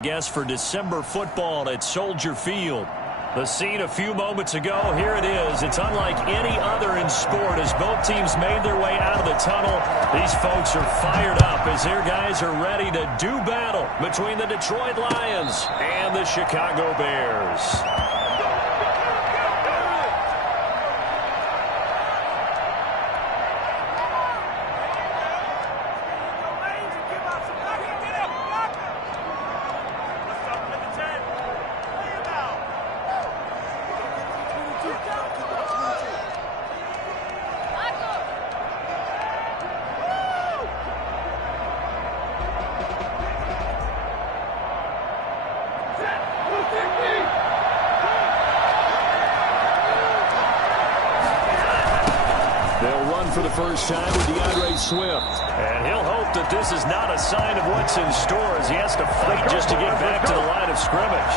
Guest for December football at Soldier Field. The scene a few moments ago, here it is. It's unlike any other in sport as both teams made their way out of the tunnel. These folks are fired up as their guys are ready to do battle between the Detroit Lions and the Chicago Bears. For the first time with DeAndre Swift. And he'll hope that this is not a sign of what's in store as he has to fight just to get back to the line of scrimmage.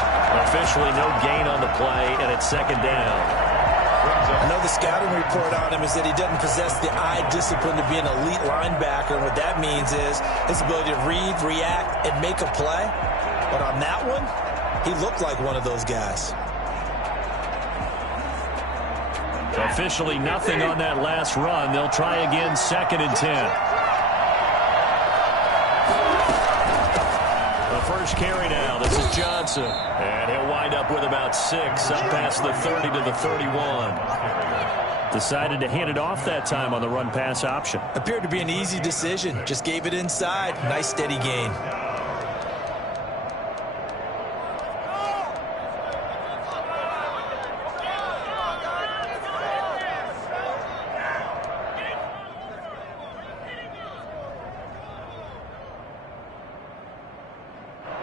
Officially no gain on the play, and it's second down. I know the scouting report on him is that he doesn't possess the eye discipline to be an elite linebacker. And what that means is his ability to read, react, and make a play. But on that one, he looked like one of those guys. Officially nothing on that last run. They'll try again, 2nd and 10. The first carry now. This is Johnson. And he'll wind up with about 6 up past the 30 to the 31. Decided to hand it off that time on the run-pass option. Appeared to be an easy decision. Just gave it inside. Nice steady gain.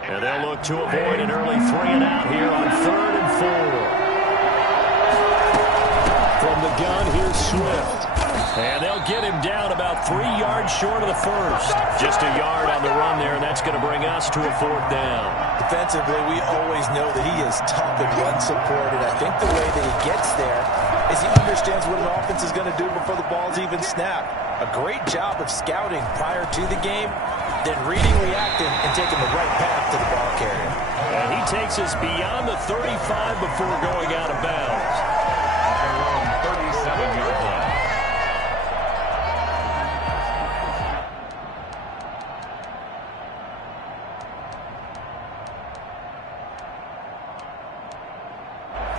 And they'll look to avoid an early 3-and-out here on 3rd and 4. From the gun, here's Swift. And they'll get him down about 3 yards short of the first. Just a yard on the run there, and that's going to bring us to a 4th down. Defensively, we always know that he is tough and run support, and I think the way that he gets there is he understands what an offense is going to do before the ball's even snapped. A great job of scouting prior to the game, then reading, reacting, and taking the right path to the ball carrier. And he takes us beyond the 35 before going out of bounds. 37-yard line.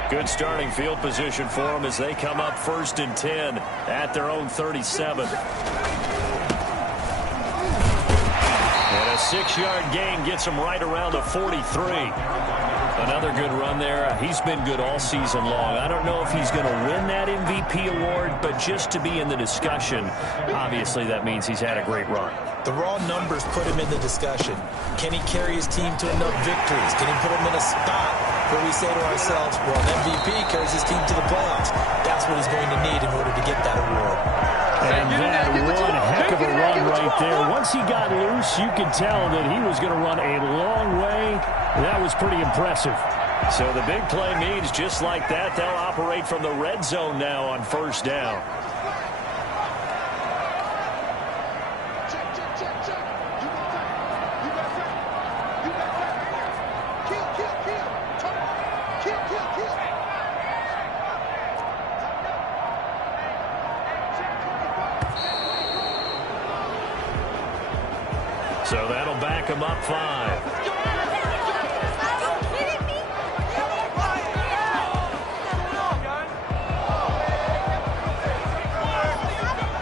Good starting field position for them as they come up 1st and 10 at their own 37. And a 6-yard gain gets him right around the 43. Another good run there. He's been good all season long. I don't know if he's going to win that MVP award, but just to be in the discussion, obviously that means he's had a great run. The raw numbers put him in the discussion. Can he carry his team to enough victories? Can he put him in a spot where we say to ourselves, well, an MVP carries his team to the playoffs? That's what he's going to need in order to get that award. And that one heck of a run right there. Once he got loose, you could tell that he was going to run a long way. That was pretty impressive. So the big play means just like that, they'll operate from the red zone now on 1st down. So that'll back him up 5.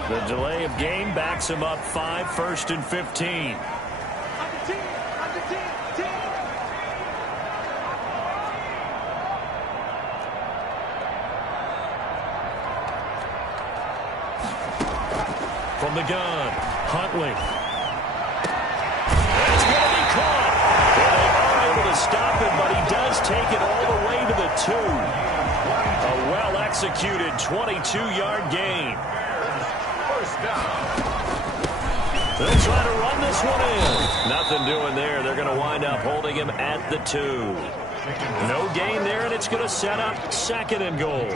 The delay of game backs him up 5, 1st and 15. From the gun, Huntley. Stop him, but he does take it all the way to the 2. A well-executed 22-yard gain. First down. They'll try to run this one in. Nothing doing there. They're going to wind up holding him at the 2. No gain there, and it's going to set up 2nd and goal.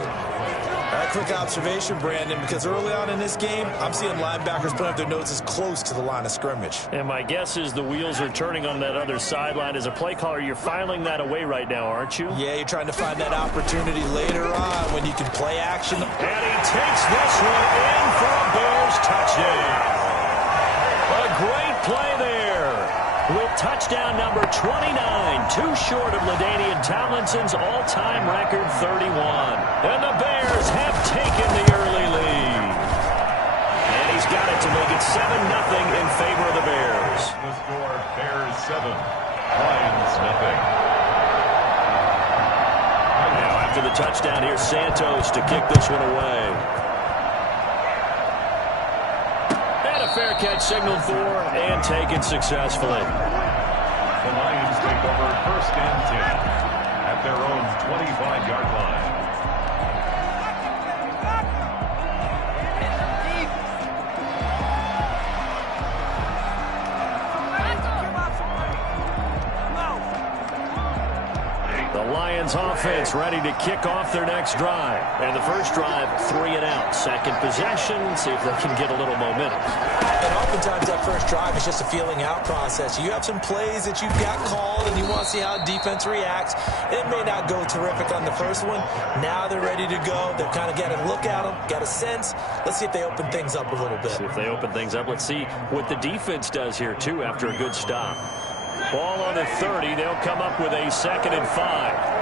A quick observation, Brandon, because early on in this game, I'm seeing linebackers putting up their noses close to the line of scrimmage. And my guess is the wheels are turning on that other sideline. As a play caller, you're filing that away right now, aren't you? Yeah, you're trying to find that opportunity later on when you can play action. And he takes this one in for a Bears touchdown. A great play there. With touchdown number 29, too short of LaDainian Tomlinson's all-time record 31. And the Bears have taken the early lead. And he's got it to make it 7-0 in favor of the Bears. The score, Bears 7, Lions nothing. Now after the touchdown, here's Santos to kick this one away. Fair catch signaled for and taken successfully. The Lions take over 1st and 10 at their own 25-yard line. The Lions offense ready to kick off their next drive. And the first drive, 3 and out. Second possession, see if they can get a little momentum. And oftentimes that first drive is just a feeling out process. You have some plays that you've got called and you want to see how defense reacts. It may not go terrific on the first one. Now they're ready to go. They've kind of got a look at them, got a sense. Let's see if they open things up a little bit. See if they open things up. Let's see what the defense does here, too, after a good stop. Ball on the 30. They'll come up with a 2nd and 5.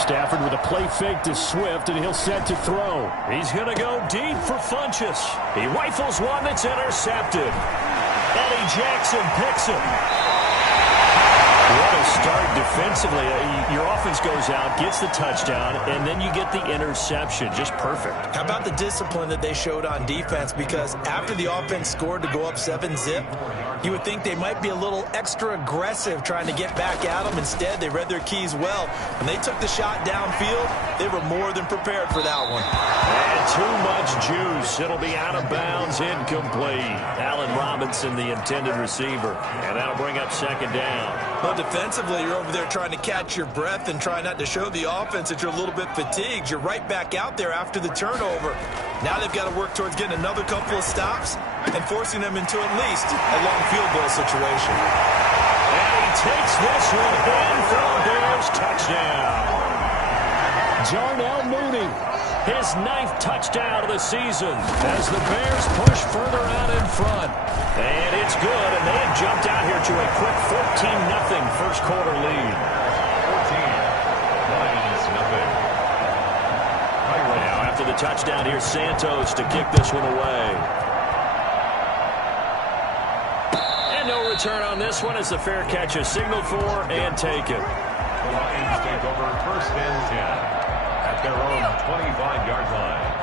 Stafford with a play fake to Swift, and he'll set to throw. He's going to go deep for Funchess. He rifles one that's intercepted. Eddie Jackson picks him. What a start defensively. Your offense goes out, gets the touchdown, and then you get the interception. Just perfect. How about the discipline that they showed on defense? Because after the offense scored to go up 7-zip, you would think they might be a little extra aggressive trying to get back at them. Instead, they read their keys well. When they took the shot downfield, they were more than prepared for that one. And too much juice. It'll be out of bounds, incomplete. Allen Robinson, the intended receiver. And that'll bring up 2nd down. Well, defensively, you're over there trying to catch your breath and try not to show the offense that you're a little bit fatigued. You're right back out there after the turnover. Now they've got to work towards getting another couple of stops and forcing them into at least a long field goal situation. And he takes this one in for a Bears touchdown. Jarnell Mooney, his 9th touchdown of the season as the Bears push further out in front. And it's good, and they have jumped out here to a quick 14-0 first quarter lead. 14, Lions nothing. Now after the touchdown, here's Santos to kick this one away. And no return on this one as the fair catch is signaled for and taken. The Lions take over 1st and 10 at their own 25-yard line.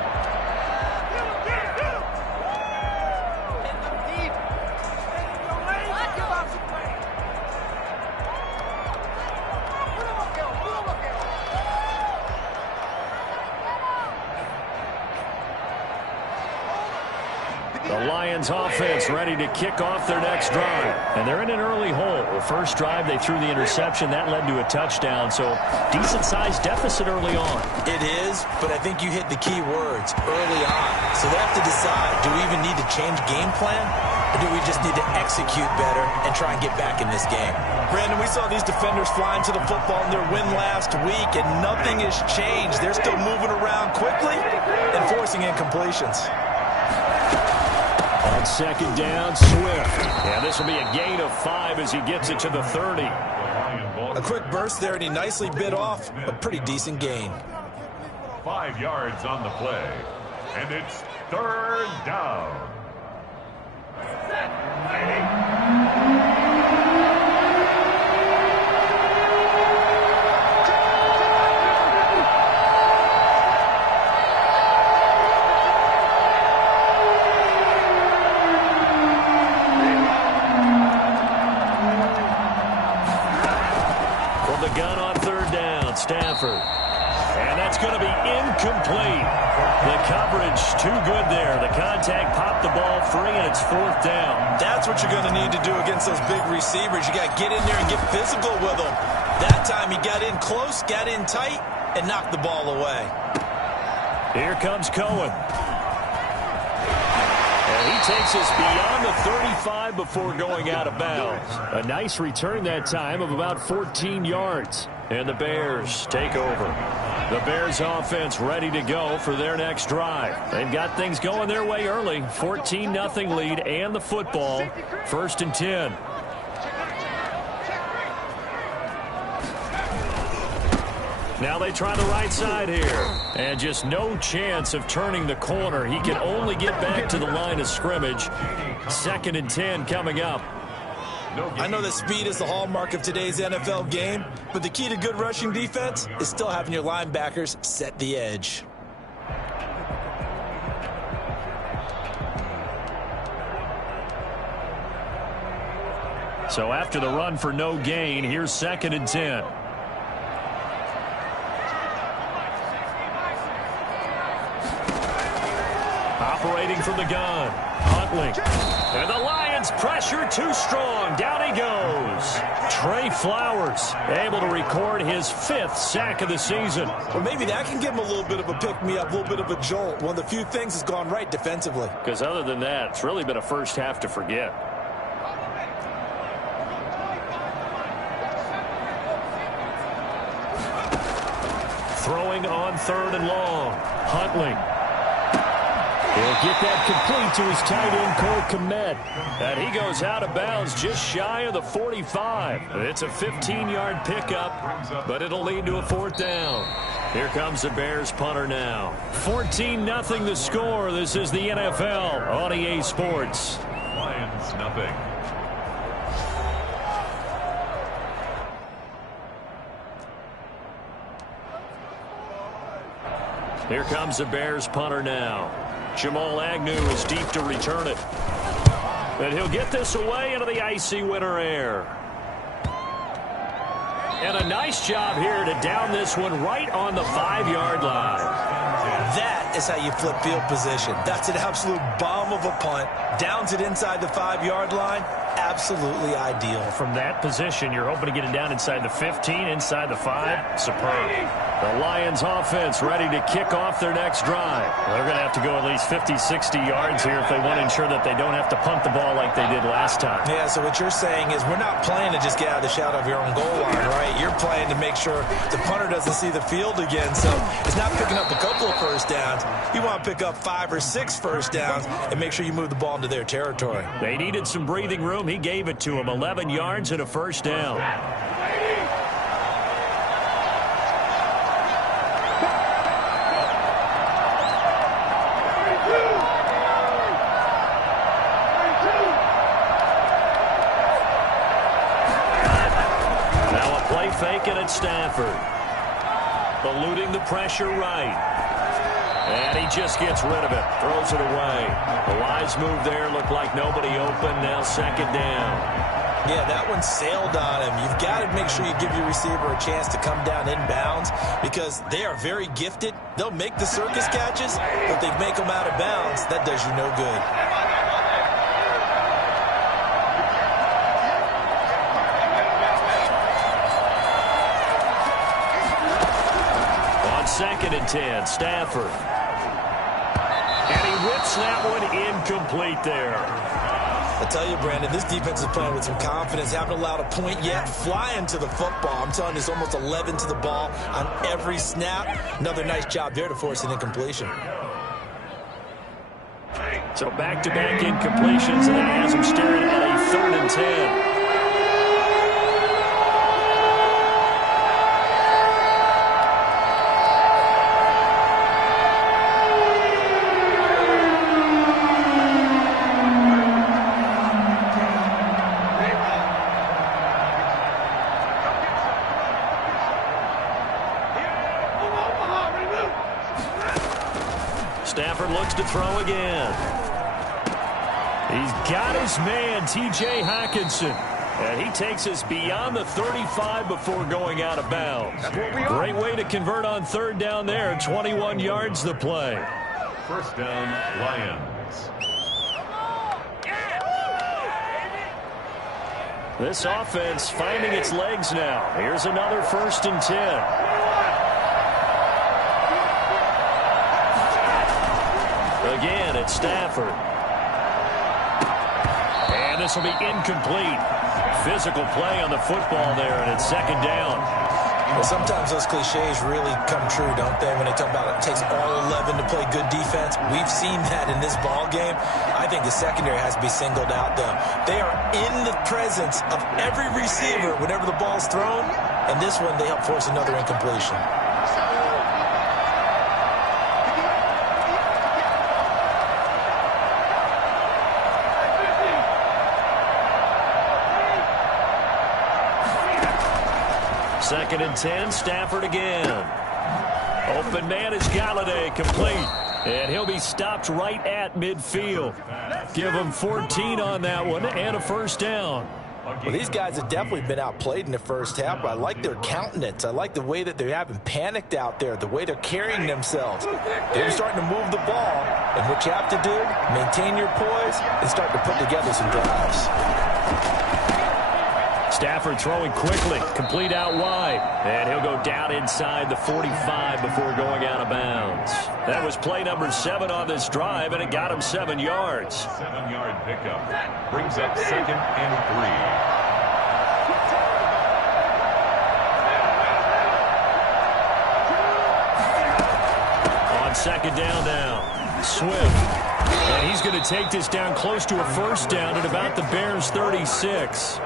The Lions offense ready to kick off their next drive. And they're in an early hole. The first drive, they threw the interception. That led to a touchdown. So decent-sized deficit early on. It is, but I think you hit the key words early on. So they have to decide, do we even need to change game plan? Or do we just need to execute better and try and get back in this game? Brandon, we saw these defenders flying to the football in their win last week, and nothing has changed. They're still moving around quickly and forcing incompletions. On 2nd down, Swift. And this will be a gain of 5 as he gets it to the 30. A quick burst there, and he nicely bit off a pretty decent gain. 5 yards on the play, and it's 3rd down. Gun on 3rd down, Stafford. And that's going to be incomplete. The coverage too good there. The contact popped the ball free, and it's 4th down. That's what you're going to need to do against those big receivers. You got to get in there and get physical with them. That time he got in close, got in tight, and knocked the ball away. Here comes Cohen. And he takes us beyond the 35 before going out of bounds. A nice return that time of about 14 yards. And the Bears take over. The Bears offense ready to go for their next drive. They've got things going their way early. 14-0 lead and the football. 1st and 10. Now they try the right side here. And just no chance of turning the corner. He can only get back to the line of scrimmage. 2nd and 10 coming up. I know that speed is the hallmark of today's NFL game, but the key to good rushing defense is still having your linebackers set the edge. So after the run for no gain, here's 2nd and 10. Operating from the gun, Huntley. And the Lions pressure too strong. Down he goes. Trey Flowers able to record his 5th sack of the season. Well, maybe that can give him a little bit of a pick-me-up, a little bit of a jolt. One of the few things has gone right defensively. Because other than that, it's really been a first half to forget. Throwing on 3rd and long. Huntley. He'll get that complete to his tight end, Cole Kmet. And he goes out of bounds just shy of the 45. It's a 15-yard pickup, but it'll lead to a 4th down. Here comes the Bears punter now. 14-0 the score. This is the NFL on EA Sports. Lions nothing. Here comes the Bears punter now. Jamal Agnew is deep to return it. And he'll get this away into the icy winter air. And a nice job here to down this one right on the 5-yard line. That is how you flip field position. That's an absolute bomb of a punt. Downs it inside the 5-yard line. Absolutely ideal. From that position, you're hoping to get it down inside the 15, inside the 5. Superb. The Lions offense ready to kick off their next drive. They're going to have to go at least 50, 60 yards here if they want to ensure that they don't have to punt the ball like they did last time. Yeah, so what you're saying is we're not playing to just get out of the shadow of your own goal line, right? You're playing to make sure the punter doesn't see the field again. So it's not picking up a couple of first downs. You want to pick up 5 or 6 first downs and make sure you move the ball into their territory. They needed some breathing room. He gave it to him. 11 yards and a first down. Now a play fake and it's Stafford. Eluding the pressure right. And he just gets rid of it. Throws it away. The wise move there. Looked like nobody open. Now 2nd down. Yeah, that one sailed on him. You've got to make sure you give your receiver a chance to come down inbounds because they are very gifted. They'll make the circus catches, but they make them out of bounds. That does you no good. On 2nd and 10, Stafford. And he whips that one incomplete there. I tell you, Brandon, this defense is playing with some confidence. Haven't allowed a point yet. Flying to the football. I'm telling you, it's almost 11 to the ball on every snap. Another nice job there to force an incompletion. So back-to-back incompletions, and that has him staring at a 3rd and 10. Stafford looks to throw again. He's got his man, T.J. Hockenson. And he takes us beyond the 35 before going out of bounds. Great way to convert on 3rd down there. 21 yards the play. First down, Lions. This offense finding its legs now. Here's another 1st and 10. Again, it's Stafford. And this will be incomplete. Physical play on the football there, and it's 2nd down. Well, sometimes those cliches really come true, don't they? When they talk about it takes all 11 to play good defense. We've seen that in this ball game. I think the secondary has to be singled out, though. They are in the presence of every receiver whenever the ball's thrown, and this one they help force another incompletion. Second and 10, Stafford again. Open man is Galladay, complete. And he'll be stopped right at midfield. Give him 14 on that one and a 1st down. Well, these guys have definitely been outplayed in the first half, but I like their countenance. I like the way that they haven't panicked out there, the way they're carrying themselves. They're starting to move the ball, and what you have to do, maintain your poise and start to put together some drives. Stafford throwing quickly, complete out wide, and he'll go down inside the 45 before going out of bounds. That was play number 7 on this drive, and it got him 7 yards. 7-yard pickup brings up 2nd and 3. On 2nd down now, Swift. And he's going to take this down close to a 1st down at about the Bears' 36.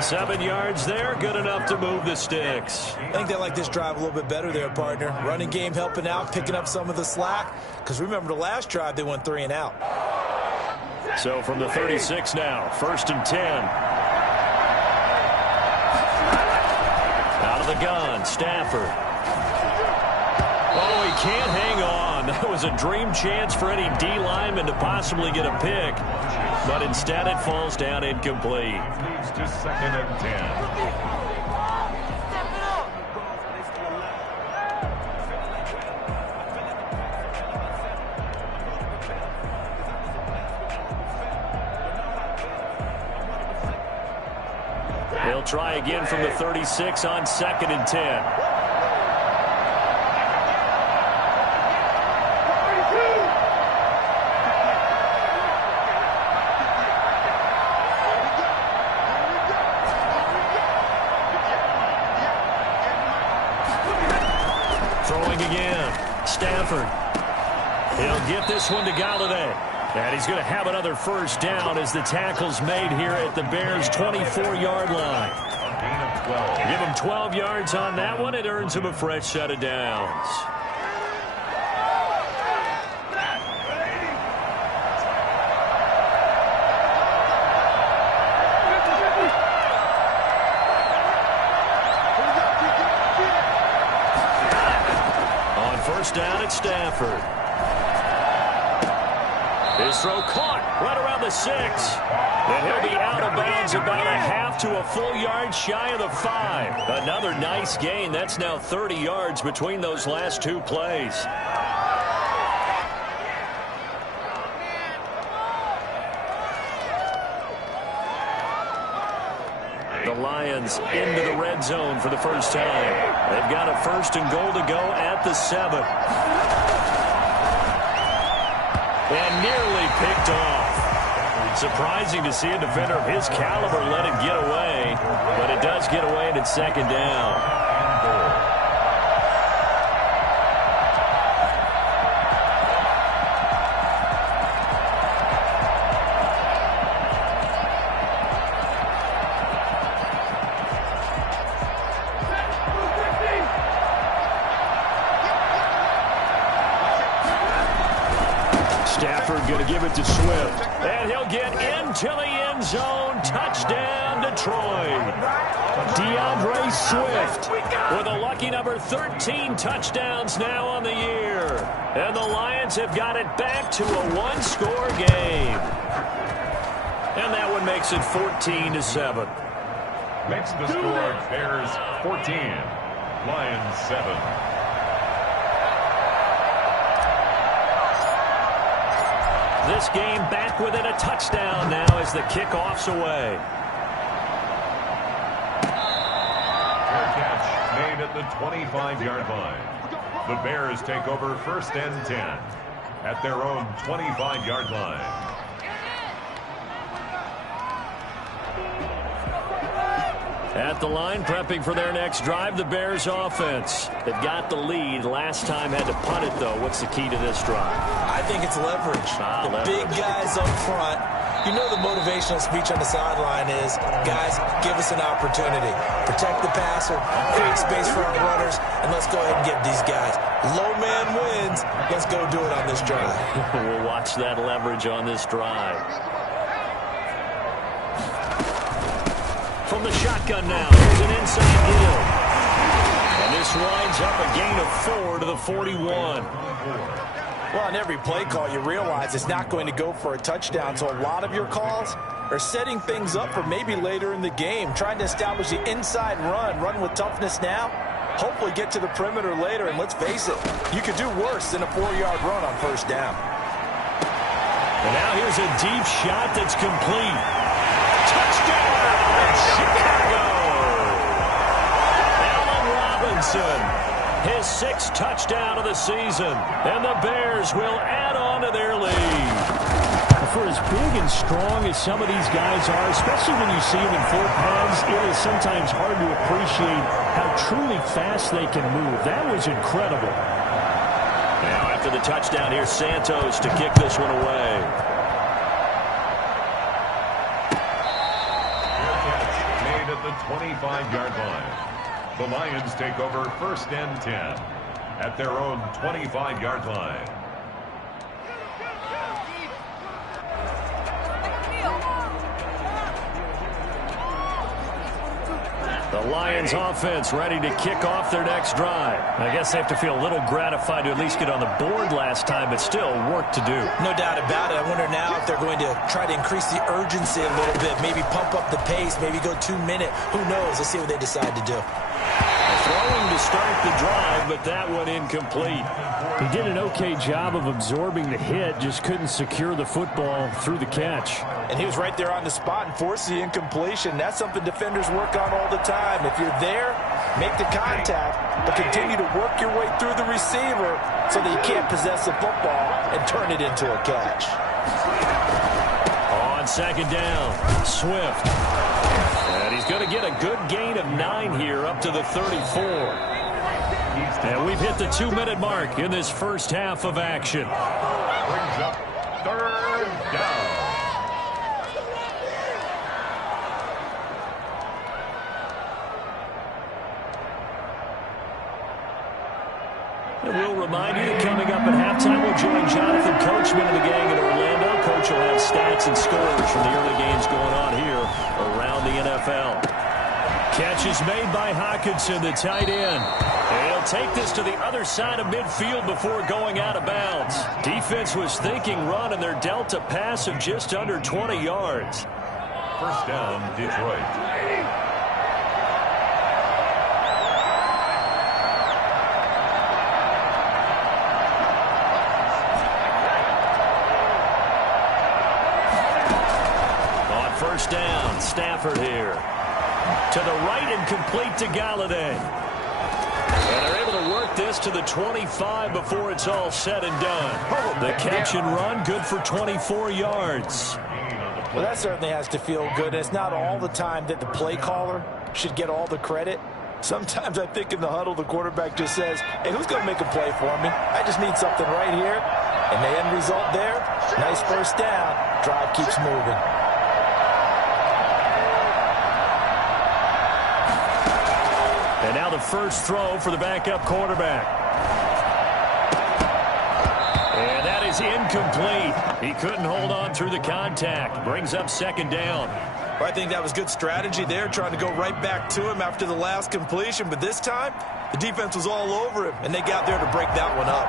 7 yards there, good enough to move the sticks. I think they like this drive a little bit better there, partner. Running game helping out, picking up some of the slack. Because remember, the last drive, they went 3 and out. So from the 36 now, 1st and 10. Out of the gun, Stafford. Oh, he can't hang on. That was a dream chance for any D lineman to possibly get a pick. But instead it falls down incomplete. Moves to 2nd and 10. They'll try again from the 36 on 2nd and 10. Stafford. He'll get this one to Galladay. And he's going to have another 1st down as the tackle's made here at the Bears' 24-yard line. Give him 12 yards on that one. It earns him a fresh set of downs. Down at Stafford. His throw caught right around the 6. And he'll be out of bounds about a half to a full yard shy of the 5. Another nice gain. That's now 30 yards between those last 2 plays. The Lions into the red zone for the first time. They've got a 1st and goal to go at the 7. And nearly picked off. Surprising to see a defender of his caliber let it get away. But it does get away and it's 2nd down. Stafford going to give it to Swift. And he'll get into the end zone. Touchdown, Detroit. DeAndre Swift with a lucky number 13 touchdowns now on the year. And the Lions have got it back to a 1-score game. And that one makes it 14-7. Makes the score Bears 14, Lions 7. This game back within a touchdown now as the kickoff's away. Fair catch made at the 25-yard line. The Bears take over 1st and 10 at their own 25-yard line. At the line, prepping for their next drive, the Bears offense. They've got the lead. Last time had to punt it, though. What's the key to this drive? I think it's leverage. The leverage. Big guys up front. You know the motivational speech on the sideline is, guys, give us an opportunity. Protect the passer, create space for our runners, and let's go ahead and get these guys. Low man wins. Let's go do it on this drive. We'll watch that leverage on this drive. From the shotgun now, here's an inside deal. And this winds up a gain of 4 to the 41. Well, on every play call, you realize it's not going to go for a touchdown, so a lot of your calls are setting things up for maybe later in the game, trying to establish the inside run with toughness now, hopefully get to the perimeter later, and let's face it, you could do worse than a 4-yard run on 1st down. And now here's a deep shot that's complete. Touchdown, Chicago! Allen Robinson, his 6th touchdown of the season, and the Bears will add on to their lead. For as big and strong as some of these guys are, especially when you see them in full pads, it is sometimes hard to appreciate how truly fast they can move. That was incredible. Now after the touchdown, here's Santos to kick this one away. Made at the 25-yard line. The Lions take over 1st and 10 at their own 25-yard line. The Lions offense ready to kick off their next drive. I guess they have to feel a little gratified to at least get on the board last time, but still work to do. No doubt about it. I wonder now if they're going to try to increase the urgency a little bit, maybe pump up the pace, maybe go 2-minute. Who knows? Let's see what they decide to do. Throwing to start the drive, but that one incomplete. He did an okay job of absorbing the hit, just couldn't secure the football through the catch. And he was right there on the spot and forced the incompletion. That's something defenders work on all the time. If you're there, make the contact, but continue to work your way through the receiver so that you can't possess the football and turn it into a catch. On 2nd down, Swift. And he's going to get a good gain of 9 here up to the 34. And we've hit the 2-minute mark in this first half of action. Brings up 3rd down. And we'll remind you that coming up at halftime, we'll join Jonathan Coachman and the gang in Orlando. Coach will have stats and scores from the early games going on here around the NFL. Catch is made by Hockenson, the tight end. And he'll take this to the other side of midfield before going out of bounds. Defense was thinking run, and they're dealt a pass of just under 20 yards. 1st down, Detroit. On 1st down, Stafford here. To the right and complete to Galladay. And they're able to work this to the 25 before it's all said and done. The catch and run, good for 24 yards. Well, that certainly has to feel good. It's not all the time that the play caller should get all the credit. Sometimes I think in the huddle, the quarterback just says, hey, who's going to make a play for me? I just need something right here. And the end result there, nice 1st down. Drive keeps moving. And now the first throw for the backup quarterback. And that is incomplete. He couldn't hold on through the contact. Brings up 2nd down. I think that was good strategy there, trying to go right back to him after the last completion. But this time, the defense was all over him, and they got there to break that one up.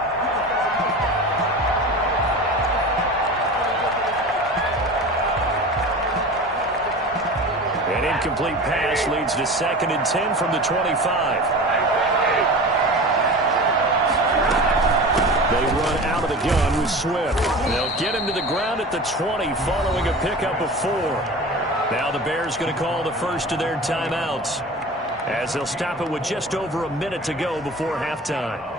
An incomplete pass leads to 2nd and 10 from the 25. They run out of the the gun with Swift. They'll get him to the ground at the 20 following a pickup of 4. Now the Bears going to call the first of their timeouts as they'll stop it with just over a minute to go before halftime.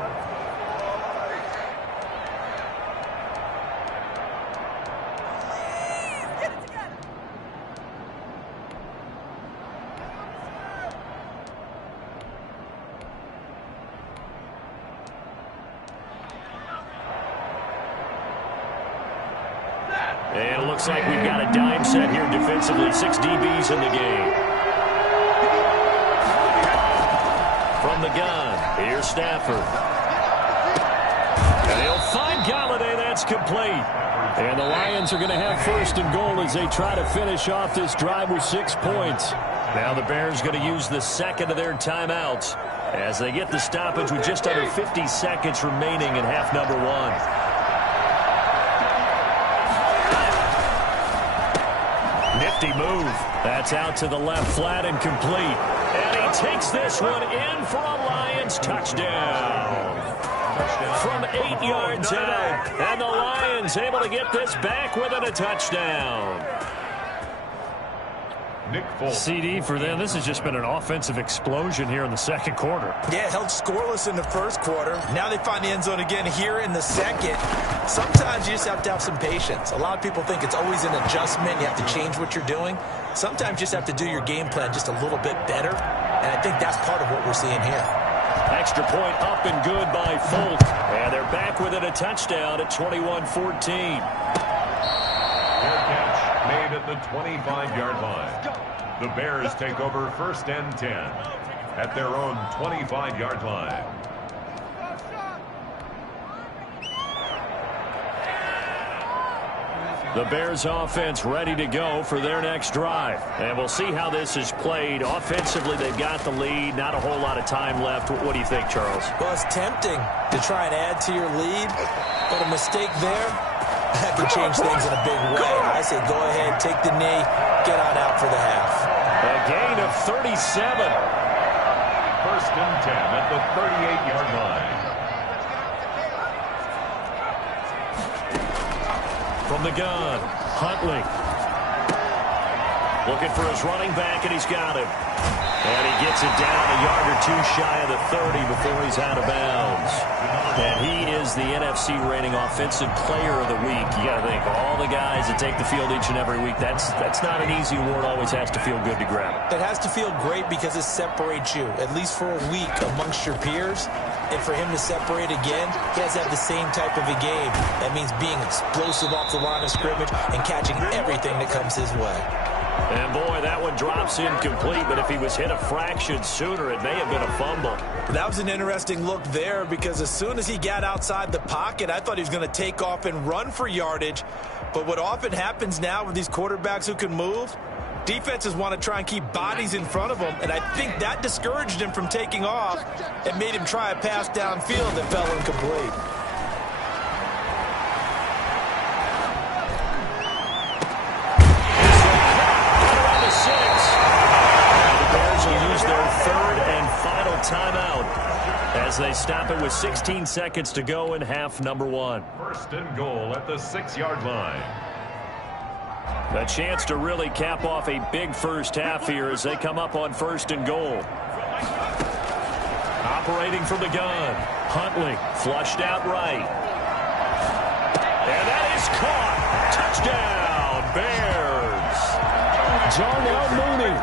And it looks like we've got a dime set here defensively. 6 DBs in the game. From the gun, here's Stafford. And he'll find Golladay. That's complete. And the Lions are going to have first and goal as they try to finish off this drive with 6 points. Now the Bears going to use the second of their timeouts as they get the stoppage with just under 50 seconds remaining in half number 1. Nifty move. That's out to the left, flat and complete. And he takes this one in for a Lions touchdown. From 8 yards out. And the Lions able to get this back within a touchdown. Nick Foles. CD for them. This has just been an offensive explosion here in the second quarter. Yeah, held scoreless in the first quarter. Now they find the end zone again here in the second. Sometimes you just have to have some patience. A lot of people think it's always an adjustment. You have to change what you're doing. Sometimes you just have to do your game plan just a little bit better. And I think that's part of what we're seeing here. Extra point up and good by Folk. And they're back within a touchdown at 21-14. Fair catch made at the 25-yard line. The Bears take over first and 10 at their own 25-yard line. The Bears offense ready to go for their next drive. And we'll see how this is played. Offensively, they've got the lead. Not a whole lot of time left. What do you think, Charles? Well, it's tempting to try and add to your lead, but a mistake there, that could change things in a big way. I say go ahead, take the knee, get on out for the half. A gain of 37. First and 10 at the 38-yard line. From the gun, Huntley. Looking for his running back, and he's got him. And he gets it down a yard or two shy of the 30 before he's out of bounds. And he is the NFC reigning offensive player of the week. You got to think, all the guys that take the field each and every week, that's not an easy award. Always has to feel good to grab it. It has to feel great because it separates you, at least for a week, amongst your peers. And for him to separate again, he has to have the same type of a game. That means being explosive off the line of scrimmage and catching everything that comes his way. And boy, that one drops incomplete, but if he was hit a fraction sooner, it may have been a fumble. That was an interesting look there because as soon as he got outside the pocket, I thought he was going to take off and run for yardage. But what often happens now with these quarterbacks who can move, defenses want to try and keep bodies in front of them, and I think that discouraged him from taking off and made him try a pass downfield that fell incomplete. Timeout as they stop it with 16 seconds to go in half number 1. First and goal at the 6-yard line. A chance to really cap off a big first half here as they come up on first and goal. Operating from the gun, Huntley flushed out right. And that is caught. Touchdown, Bears. Darnell Mooney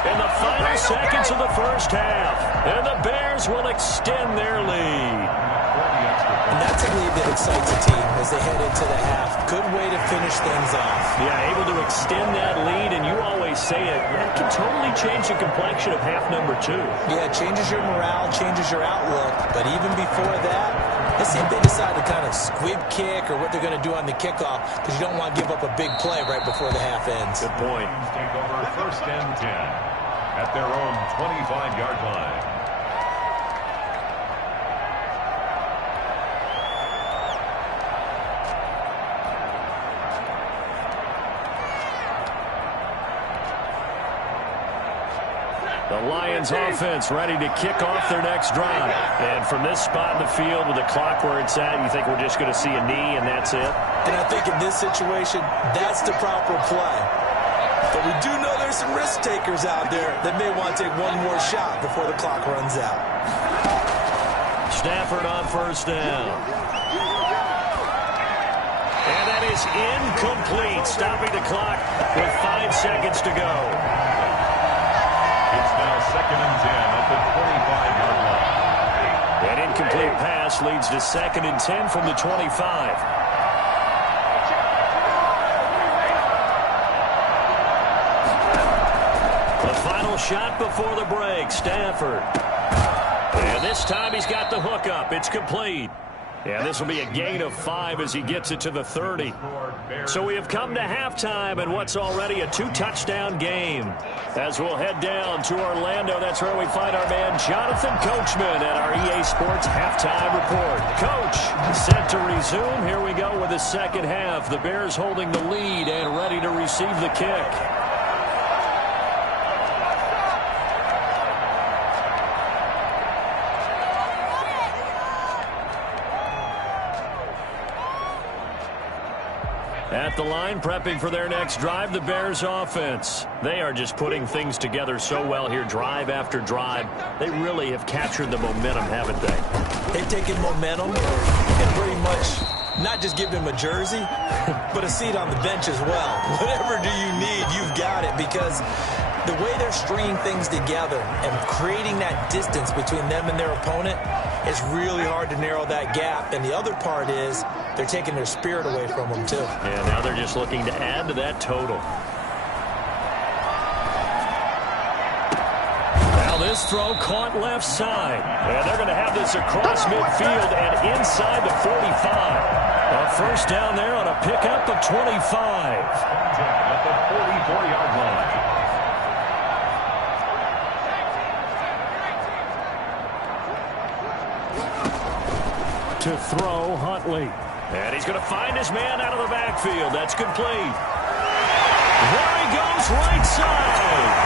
in the final seconds of the first half. And the Bears will extend their lead. And that's a lead that excites a team as they head into the half. Good way to finish things off. Yeah, able to extend that lead, and you always say it, that can totally change the complexion of half number 2. Yeah, it changes your morale, changes your outlook. But even before that, let's see if they decide to kind of squib kick or what they're going to do on the kickoff, because you don't want to give up a big play right before the half ends. Good point. Take over first and 10 at their own 25-yard line. The Lions offense ready to kick off their next drive. And from this spot in the field with the clock where it's at, you think we're just going to see a knee and that's it? And I think in this situation, that's the proper play. But we do know there's some risk takers out there that may want to take one more shot before the clock runs out. Stafford on first down. And that is incomplete, stopping the clock with 5 seconds to go. It's now 2nd and 10 at the 25-yard line. An incomplete pass leads to 2nd and 10 from the 25. The final shot before the break, Stafford. And this time he's got the hook up. It's complete. And this will be a gain of 5 as he gets it to the 30. So we have come to halftime and what's already a 2-touchdown game. As we'll head down to Orlando, that's where we find our man Jonathan Coachman at our EA Sports Halftime Report. Coach, set to resume. Here we go with the second half. The Bears holding the lead and ready to receive the kick. At the line, prepping for their next drive, the Bears offense. They are just putting things together so well here, drive after drive. They really have captured the momentum, haven't they? They've taken momentum and pretty much not just give them a jersey, but a seat on the bench as well. Whatever do you need, you've got it, because the way they're stringing things together and creating that distance between them and their opponent, it's really hard to narrow that gap. And the other part is they're taking their spirit away from them, too. And now they're just looking to add to that total. Now this throw caught left side. And they're going to have this across midfield and inside the 45. A first down there on a pickup of 25. At the 44-yard line. To throw, Huntley. And he's going to find his man out of the backfield. That's complete. There he goes, right side.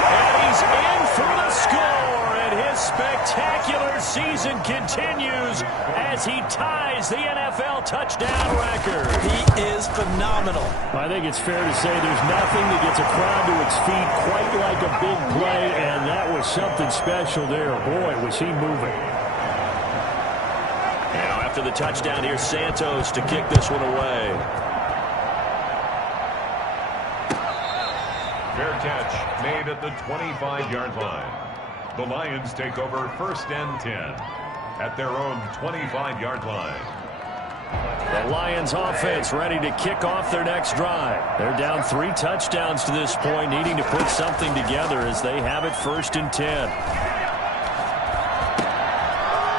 And he's in for the score. And his spectacular season continues as he ties the NFL touchdown record. He is phenomenal. I think it's fair to say there's nothing that gets a crowd to its feet quite like a big play, and that was something special there. Boy, was he moving. After the touchdown, here's Santos to kick this one away. Fair catch made at the 25-yard line. The Lions take over 1st and 10 at their own 25-yard line. The Lions offense ready to kick off their next drive. They're down 3 touchdowns to this point, needing to put something together as they have it 1st and 10.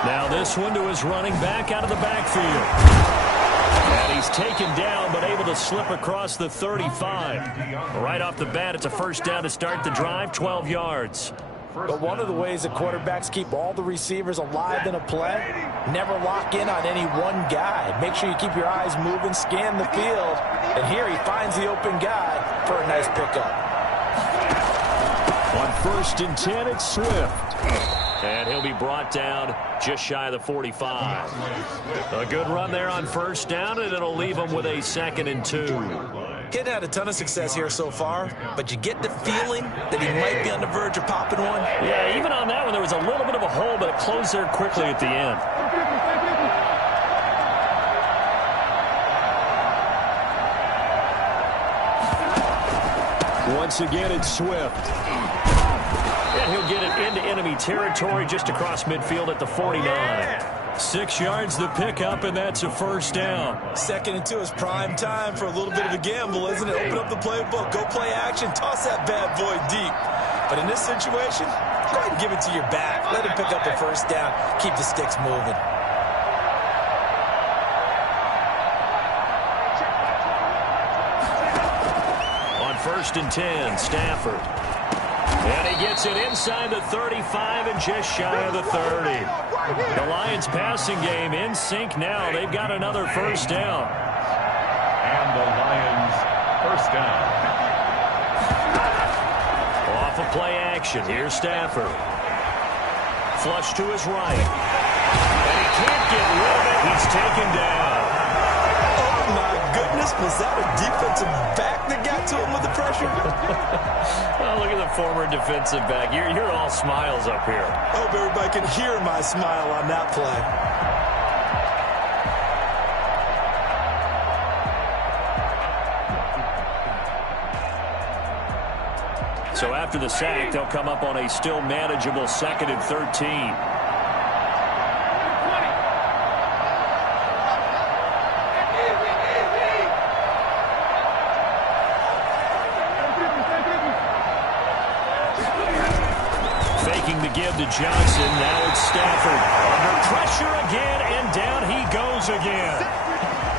Now this one to his running back out of the backfield. And he's taken down but able to slip across the 35. Right off the bat, it's a first down to start the drive, 12 yards. But one of the ways that quarterbacks keep all the receivers alive in a play, never lock in on any one guy. Make sure you keep your eyes moving, scan the field. And here he finds the open guy for a nice pickup. On 1st and 10, it's Swift. And he'll be brought down just shy of the 45. A good run there on first down, and it'll leave him with a 2nd and 2. Kid had a ton of success here so far, but you get the feeling that he might be on the verge of popping one. Yeah, even on that one, there was a little bit of a hole, but it closed there quickly at the end. Once again, it's Swift. And he'll get it into enemy territory just across midfield at the 49. 6 yards the pickup, and that's a first down. 2nd and 2 is prime time for a little bit of a gamble, isn't it? Open up the playbook, go play action, toss that bad boy deep. But in this situation, go ahead and give it to your back. Let him pick up the first down. Keep the sticks moving. On 1st and 10, Stafford. And he gets it inside the 35 and just shy of the 30. The Lions passing game in sync now. They've got another first down. And the Lions first down. Off a play action. Here's Stafford. Flush to his right. And he can't get rid of it. He's taken down. Oh, my goodness. Was that a defensive back that got to him with the pressure? Oh, look at the former defensive back. You're all smiles up here. I hope everybody can hear my smile on that play. So after the sack, they'll come up on a still manageable 2nd and 13. Faking the give to Johnson. Now it's Stafford. Under pressure again, and down he goes again.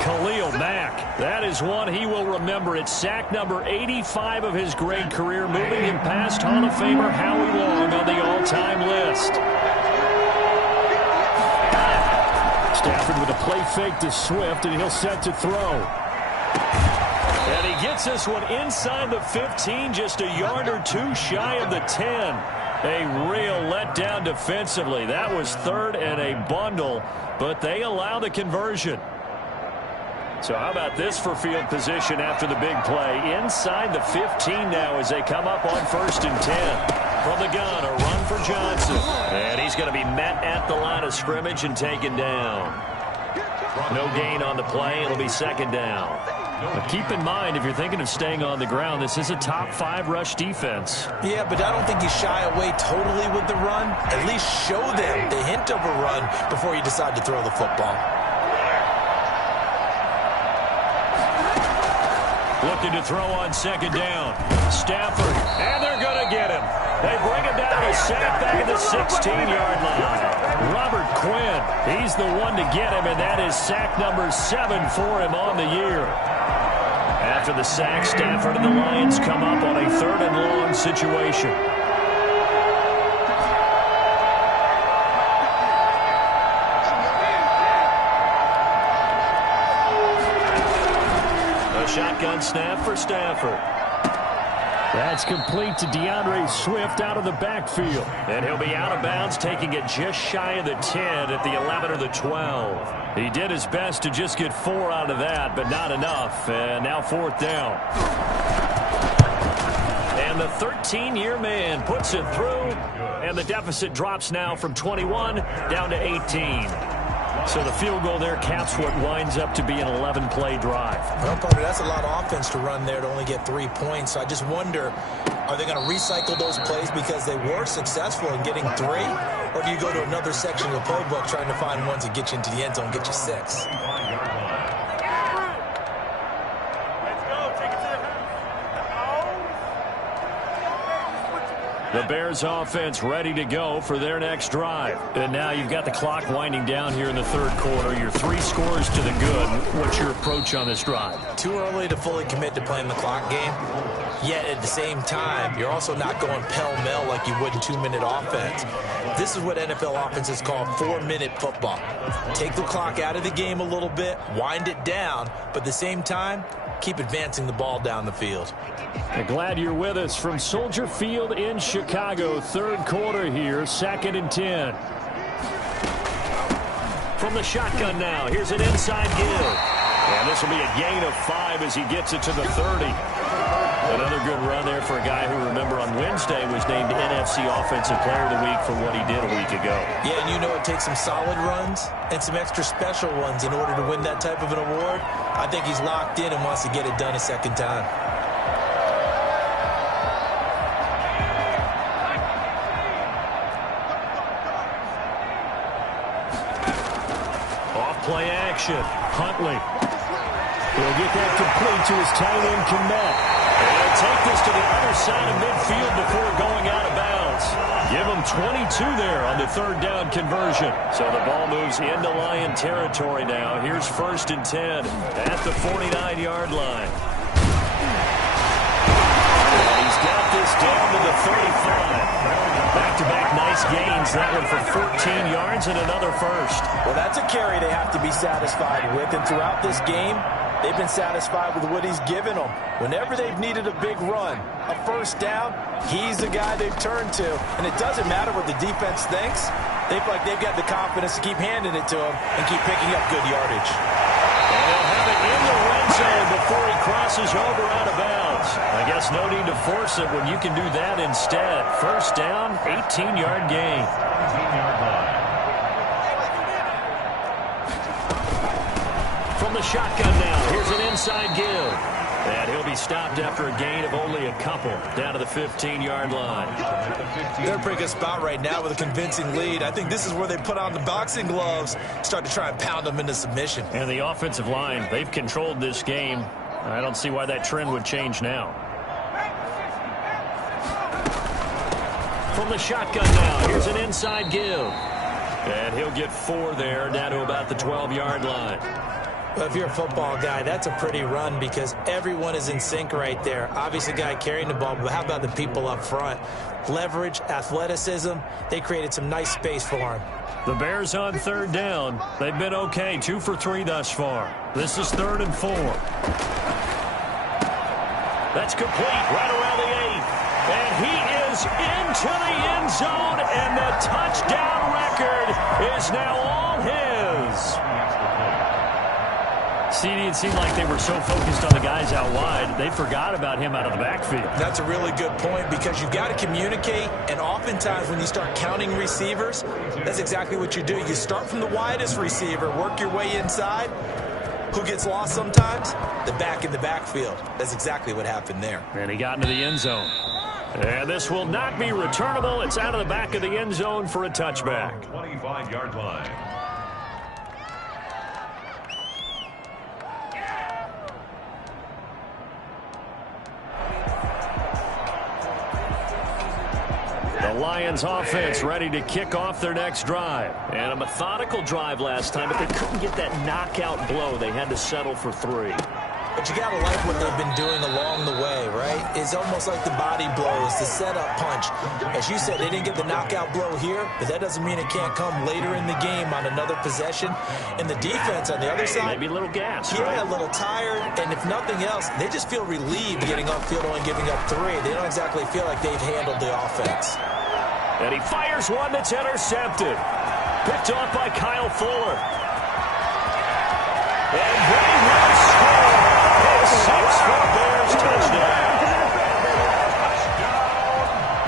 Khalil Mack. That is one he will remember. It's sack number 85 of his great career, moving him past Hall of Famer Howie Long on the all-time list. Stafford with a play fake to Swift, and he'll set to throw. And he gets this one inside the 15, just a yard or two shy of the 10. A real letdown defensively. That was 3rd and a bundle, but they allow the conversion. So how about this for field position after the big play? Inside the 15 now as they come up on 1st and 10. From the gun, a run for Johnson. And he's going to be met at the line of scrimmage and taken down. No gain on the play. It'll be 2nd down. But keep in mind, if you're thinking of staying on the ground, this is a top 5 rush defense. Yeah, but I don't think you shy away totally with the run. At least show them the hint of a run before you decide to throw the football. Looking to throw on 2nd down. Stafford, and they're going to get him. They bring him down to sack back at the 16-yard line. Robert Quinn, he's the one to get him, and that is sack number 7 for him on the year. After the sack, Stafford and the Lions come up on a 3rd and long situation. Shotgun snap for Stafford. That's complete to DeAndre Swift out of the backfield. And he'll be out of bounds, taking it just shy of the 10 at the 11 or the 12. He did his best to just get 4 out of that, but not enough. And now 4th down. And the 13-year man puts it through. And the deficit drops now from 21 down to 18. So the field goal there caps what winds up to be an 11-play drive. Well, partner, that's a lot of offense to run there to only get 3 points. So I just wonder, are they going to recycle those plays because they were successful in getting 3? Or do you go to another section of the playbook trying to find ones that get you into the end zone and get you 6? The Bears offense ready to go for their next drive. And now you've got the clock winding down here in the 3rd quarter. You're 3 scores to the good. What's your approach on this drive? Too early to fully commit to playing the clock game. Yet at the same time, you're also not going pell-mell like you would in 2-minute offense. This is what NFL offenses call 4-minute football. Take the clock out of the game a little bit, wind it down, but at the same time, keep advancing the ball down the field. Glad you're with us from Soldier Field in Chicago. 3rd quarter here, 2nd and 10. From the shotgun now, here's an inside give. And this will be a gain of 5 as he gets it to the 30. Another good run there for a guy who, remember, on Wednesday was named NFC Offensive Player of the Week for what he did a week ago. Yeah, and you know it takes some solid runs and some extra special ones in order to win that type of an award. I think he's locked in and wants to get it done a 2nd time. Off play action. Huntley. He'll get that complete to his tight end, Kmet. And he'll take this to the other side of midfield before going out of bounds. Give him 22 there on the 3rd down conversion. So the ball moves into Lion territory now. Here's 1st and 10 at the 49-yard line. And he's got this down to the 35. Back-to-back nice gains. That one for 14 yards and another first. Well, that's a carry they have to be satisfied with. And throughout this game, They've been satisfied with what he's given them. Whenever they've needed a big run, a first down, he's the guy they've turned to. And it doesn't matter what the defense thinks. They feel like they've got the confidence to keep handing it to him and keep picking up good yardage. And he'll have it in the red zone before he crosses over out of bounds. I guess no need to force it when you can do that instead. First down, 18-yard gain. 18-yard line. From the shotgun now, here's an inside give. And he'll be stopped after a gain of only a couple, down to the 15-yard line. They're in a pretty good spot right now with a convincing lead. I think this is where they put on the boxing gloves, start to try and pound them into submission. And the offensive line, they've controlled this game. I don't see why that trend would change now. From the shotgun now, here's an inside give. And he'll get 4 there, down to about the 12-yard line. Well, if you're a football guy, that's a pretty run because everyone is in sync right there. Obviously, the guy carrying the ball, but how about the people up front? Leverage, athleticism, they created some nice space for him. The Bears on third down. They've been okay, 2 for 3 thus far. This is 3rd and 4. That's complete right around the 8th. And he is into the end zone, and the touchdown record is now all his. CD, it seemed like they were so focused on the guys out wide, they forgot about him out of the backfield. That's a really good point because you've got to communicate, and oftentimes when you start counting receivers, that's exactly what you do. You start from the widest receiver, work your way inside. Who gets lost sometimes? The back in the backfield. That's exactly what happened there. And he got into the end zone. And this will not be returnable. It's out of the back of the end zone for a touchback. 25-yard line. The Lions offense ready to kick off their next drive. And a methodical drive last time, but they couldn't get that knockout blow. They had to settle for 3. But you got to like what they've been doing along the way, right? It's almost like the body blows, the setup punch. As you said, they didn't get the knockout blow here, but that doesn't mean it can't come later in the game on another possession. And the defense on the other side, maybe a little gas, yeah, right? A little tired, and if nothing else, they just feel relieved getting upfield only giving up 3. They don't exactly feel like they've handled the offense. And he fires one that's intercepted. Picked off by Kyle Fuller. And they will score. Pick 6 for Bears touchdown.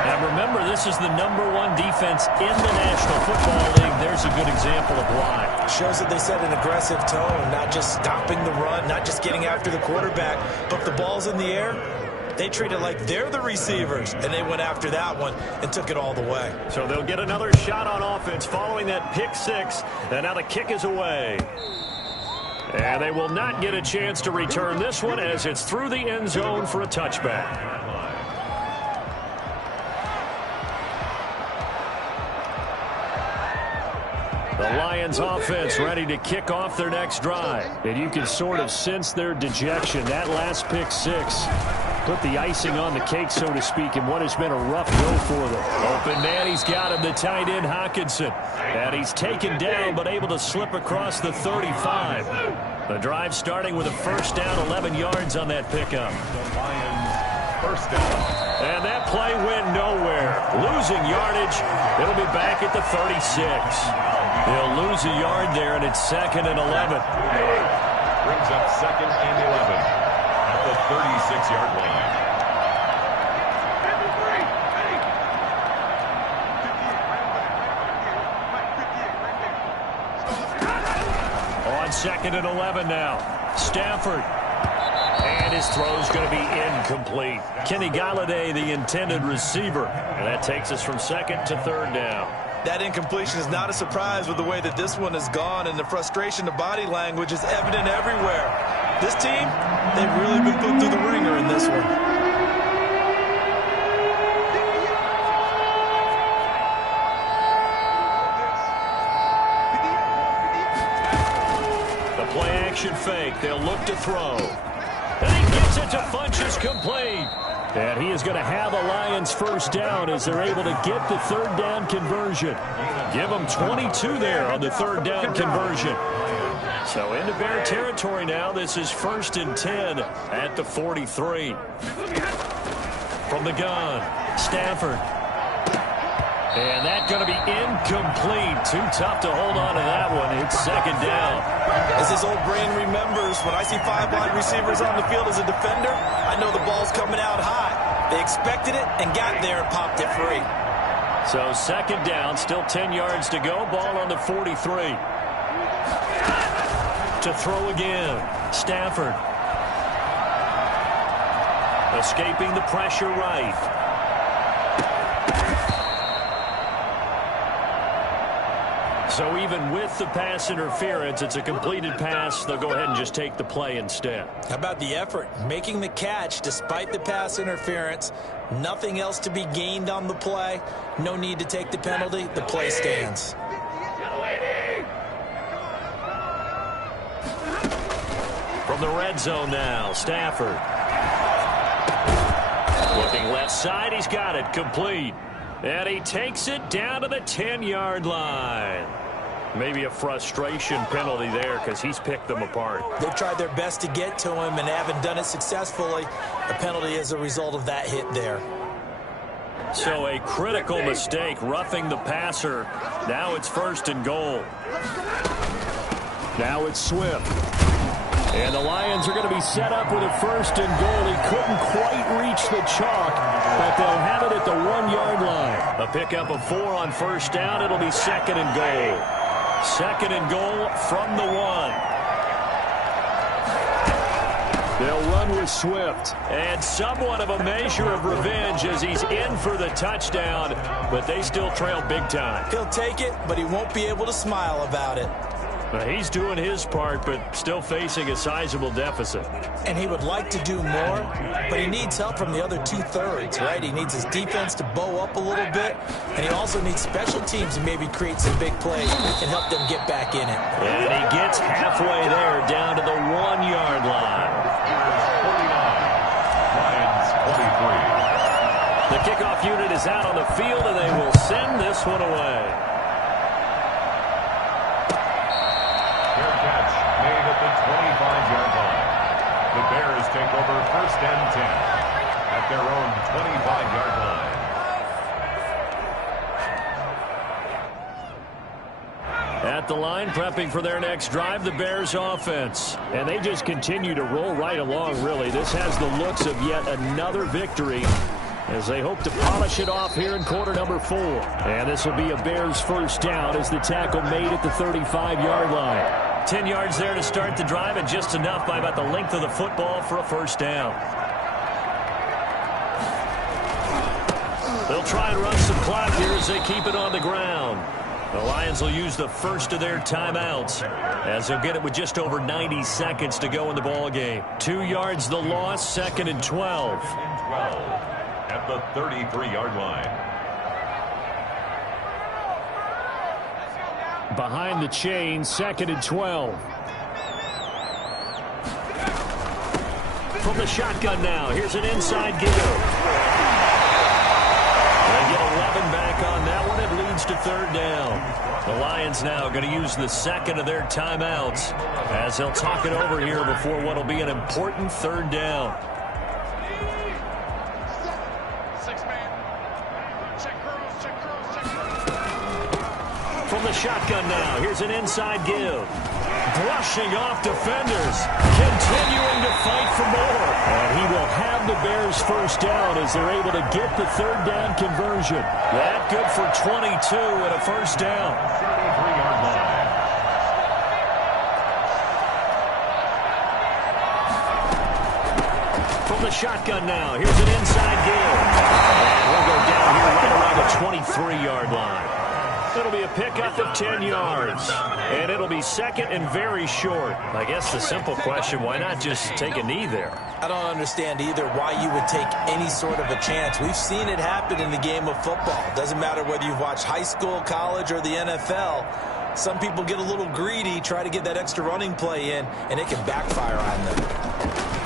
And remember, this is the #1 defense in the National Football League. There's a good example of why. Shows that they set an aggressive tone, not just stopping the run, not just getting after the quarterback, but if the ball's in the air, they treat it like they're the receivers, and they went after that one and took it all the way. So they'll get another shot on offense following that pick 6, and now the kick is away. And they will not get a chance to return this one as it's through the end zone for a touchback. The Lions offense ready to kick off their next drive. And you can sort of sense their dejection. That last pick 6 put the icing on the cake, so to speak, in what has been a rough go for them. Open man, he's got him, the tight end Hockenson. And he's taken down, but able to slip across the 35. The drive starting with a first down, 11 yards on that pickup. The Lions first down. And that play went nowhere. Losing yardage. It'll be back at the 36. They'll lose a yard there, and it's 2nd and 11. Brings up 2nd and 11 at the 36-yard line. On 2nd and 11 now. Stafford. And his throw's going to be incomplete. Kenny Golladay, the intended receiver. And that takes us from 2nd to 3rd down. That incompletion is not a surprise with the way that this one has gone, and the frustration, the body language is evident everywhere. This team, they've really been put through the ringer in this one. The play-action fake. They'll look to throw. And he gets it to Funchess, complete. And he is going to have a Lions first down as they're able to get the 3rd down conversion. Give them 22 there on the 3rd down conversion. So into Bear territory now. This is 1st and 10 at the 43. From the gun, Stafford. And that's going to be incomplete. Too tough to hold on to that one. It's 2nd down. As his old brain remembers, when I see 5 wide receivers on the field as a defender, I know the ball's coming out high. They expected it and got there and popped it free. So 2nd down, still 10 yards to go. Ball on the 43. To throw again, Stafford. Escaping the pressure right. So even with the pass interference, it's a completed pass. They'll go ahead and just take the play instead. How about the effort? Making the catch despite the pass interference. Nothing else to be gained on the play. No need to take the penalty. The play stands. From the red zone now, Stafford. Looking left side, he's got it, complete. And he takes it down to the 10-yard line. Maybe a frustration penalty there because he's picked them apart. They've tried their best to get to him and haven't done it successfully. A penalty as a result of that hit there. So a critical mistake, roughing the passer. Now it's 1st and goal. Now it's Swift. And the Lions are going to be set up with a 1st and goal. He couldn't quite reach the chalk, but they'll have it at the 1-yard line. A pickup of 4 on 1st down. It'll be 2nd and goal. 2nd and goal from the 1. They'll run with Swift. And somewhat of a measure of revenge as he's in for the touchdown, but they still trail big time. He'll take it, but he won't be able to smile about it. He's doing his part, but still facing a sizable deficit. And he would like to do more, but he needs help from the other 2/3, right? He needs his defense to bow up a little bit, and he also needs special teams to maybe create some big plays and help them get back in it. And he gets halfway there, down to the 1-yard line. 49, Lions 23. The kickoff unit is out on the field, and they will send this one away. The Bears take over 1st and 10 at their own 25-yard line. At the line, prepping for their next drive, the Bears offense. And they just continue to roll right along, really. This has the looks of yet another victory as they hope to polish it off here in quarter number 4. And this will be a Bears 1st down as the tackle made at the 35-yard line. 10 yards there to start the drive, and just enough by about the length of the football for a 1st down. They'll try and run some clock here as they keep it on the ground. The Lions will use the first of their timeouts as they'll get it with just over 90 seconds to go in the ball game. 2 yards the loss, 2nd and 12. 2nd and 12 at the 33-yard line. Behind the chain, 2nd and 12. From the shotgun now, here's an inside give. They get 11 back on that one. It leads to 3rd down. The Lions now going to use the 2nd of their timeouts as they'll talk it over here before what will be an important 3rd down. From the shotgun now, here's an inside give. Brushing off defenders, continuing to fight for more. And he will have the Bears 1st down as they're able to get the 3rd down conversion. That good for 22 and a 1st down. 33-yard line. From the shotgun now, here's an inside give. And we'll go down here right around the 23-yard line. It'll be a pickup of 10 yards. And it'll be 2nd and very short. I guess the simple question, why not just take a knee there? I don't understand either why you would take any sort of a chance. We've seen it happen in the game of football. Doesn't matter whether you've watched high school, college, or the NFL. Some people get a little greedy, try to get that extra running play in, and it can backfire on them.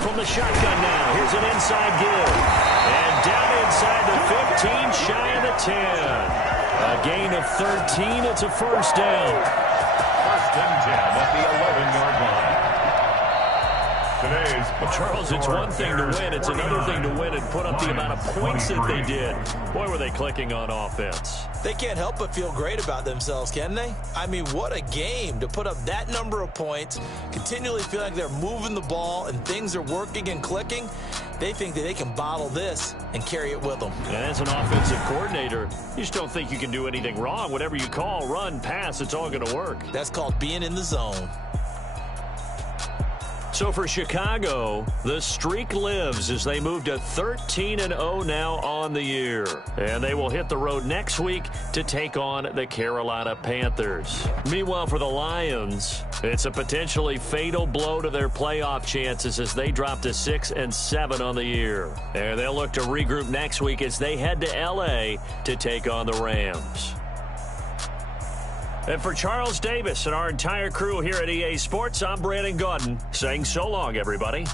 From the shotgun now, here's an inside give. And down inside the 15, shy of the 10. A gain of 13. It's a 1st down. 1st and 10 at the 11-yard today's Well, Charles, it's one thing to win. It's another thing to win and put up the amount of points that they did. Boy, were they clicking on offense. They can't help but feel great about themselves, can they? I mean, what a game to put up that number of points, continually feel like they're moving the ball and things are working and clicking. They think that they can bottle this and carry it with them. And as an offensive coordinator, you just don't think you can do anything wrong. Whatever you call, run, pass, it's all going to work. That's called being in the zone. So for Chicago, the streak lives as they move to 13-0 now on the year. And they will hit the road next week to take on the Carolina Panthers. Meanwhile, for the Lions, it's a potentially fatal blow to their playoff chances as they drop to 6-7 on the year. And they'll look to regroup next week as they head to L.A. to take on the Rams. And for Charles Davis and our entire crew here at EA Sports, I'm Brandon Gaudin saying so long, everybody.